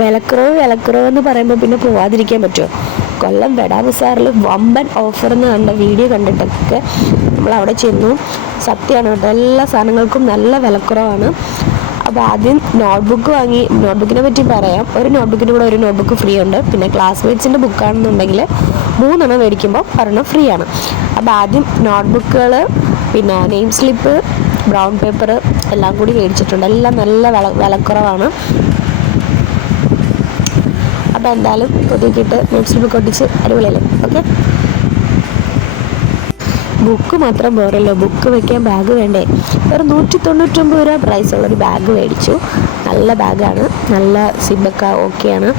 വിലക്കുറവ് വിലക്കുറവ് എന്ന് പറയുമ്പോൾ പിന്നെ പോവാതിരിക്കാൻ പറ്റുമോ? കൊല്ലം ബെഡാ ബസാറിൽ വമ്പൻ ഓഫർ എന്ന് കണ്ട വീഡിയോ കണ്ടിട്ടൊക്കെ നമ്മൾ അവിടെ ചെന്നു. സത്യമാണ് കേട്ടോ എല്ലാ സാധനങ്ങൾക്കും നല്ല വിലക്കുറവാണ്. അപ്പോൾ ആദ്യം നോട്ട്ബുക്ക് വാങ്ങി നോട്ട്ബുക്കിനെ പറ്റി പറയാം. ഒരു നോട്ട്ബുക്കിന് കൂടെ ഒരു നോട്ട്ബുക്ക് ഫ്രീ ഉണ്ട്. പിന്നെ ക്ലാസ്മേറ്റ്സിന്റെ ബുക്കാണെന്നുണ്ടെങ്കിൽ മൂന്നെണ്ണം മേടിക്കുമ്പോൾ ഒരെണ്ണം ഫ്രീ ആണ്. അപ്പോൾ ആദ്യം നോട്ട്ബുക്കുകൾ പിന്നെ നെയിം സ്ലിപ്പ് ബ്രൗൺ പേപ്പർ എല്ലാം കൂടി മേടിച്ചിട്ടുണ്ട്. എല്ലാം നല്ല വില വിലക്കുറവാണ്. അപ്പോൾ എന്തായാലും കൊതിക്കിട്ട് നോട്ട്സ് ബുക്ക് ഒട്ടിച്ച് അടിപൊളിയല്ലേ? ഓക്കെ ബുക്ക് മാത്രം പോരല്ലോ. ബുക്ക് വെക്കാൻ ബാഗ് വേണ്ടേ? ഒരു നൂറ്റി തൊണ്ണൂറ്റൊമ്പത് രൂപ പ്രൈസുള്ളൊരു ബാഗ് മേടിച്ചു. നല്ല ബാഗാണ് നല്ല സിബൊക്കെ ഓക്കെയാണ്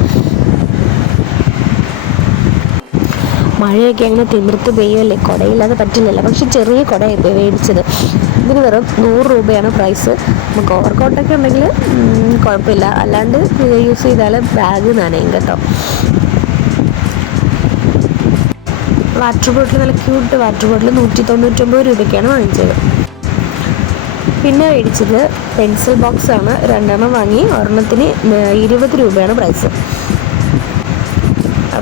മഴയൊക്കെ അങ്ങനെ തിമിർത്ത് പെയ്യുമല്ലേ കുടയില്ലാതെ പറ്റില്ലല്ലോ. പക്ഷെ ചെറിയ കുടയാണ് മേടിച്ചത്. ഇതിന് വെറും നൂറ് രൂപയാണ് പ്രൈസ് നമുക്ക് ഓവർ കോട്ടൊക്കെ ഉണ്ടെങ്കിൽ കുഴപ്പമില്ല. അല്ലാണ്ട് യൂസ് ചെയ്താൽ ബാഗ് നനയും കേട്ടോ. വാട്ടർ ബോട്ടിൽ നല്ല ക്യൂട്ട് വാട്ടർ ബോട്ടിൽ നൂറ്റി തൊണ്ണൂറ്റൊമ്പത് രൂപയ്ക്കാണ് വാങ്ങിച്ചത്. പിന്നെ മേടിച്ചത് പെൻസിൽ ബോക്സ് ആണ്. രണ്ടെണ്ണം വാങ്ങി. ഒരെണ്ണത്തിന് ഇരുപത് രൂപയാണ് പ്രൈസ്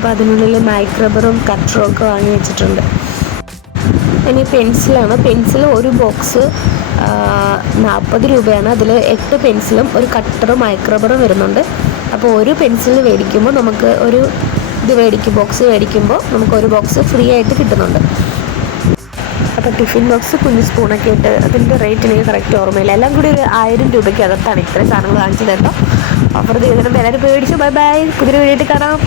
അപ്പോൾ അതിനുള്ളിൽ മൈക്രബറും കട്ടറും ഒക്കെ വാങ്ങി വെച്ചിട്ടുണ്ട്. ഇനി പെൻസിലാണ്. പെൻസിൽ ഒരു ബോക്സ് നാൽപ്പത് രൂപയാണ്. അതിൽ എട്ട് പെൻസിലും ഒരു കട്ടറും മൈക്രോബറും വരുന്നുണ്ട്. അപ്പോൾ ഒരു പെൻസിൽ മേടിക്കുമ്പോൾ നമുക്ക് ഒരു ഇത് മേടിക്കും ബോക്സ് മേടിക്കുമ്പോൾ നമുക്ക് ഒരു ബോക്സ് ഫ്രീ ആയിട്ട് കിട്ടുന്നുണ്ട്. അപ്പോൾ ടിഫിൻ ബോക്സ് കുഞ്ഞു സ്പൂണൊക്കെ ഇട്ട് അതിന്റെ റേറ്റ് എനിക്ക് കറക്റ്റ് ഓർമ്മയില്ല. എല്ലാം കൂടി ഒരു ആയിരം രൂപയ്ക്ക് അകത്താണ് ഇത്രയും സാധനങ്ങൾ വാങ്ങിച്ചത് കേട്ടോ. ഓഫർ ചെയ്തിട്ട് എല്ലാവരും പേടിച്ചു? ബൈ ബൈ പുതിയ വീട്ടിൽ കാണാം.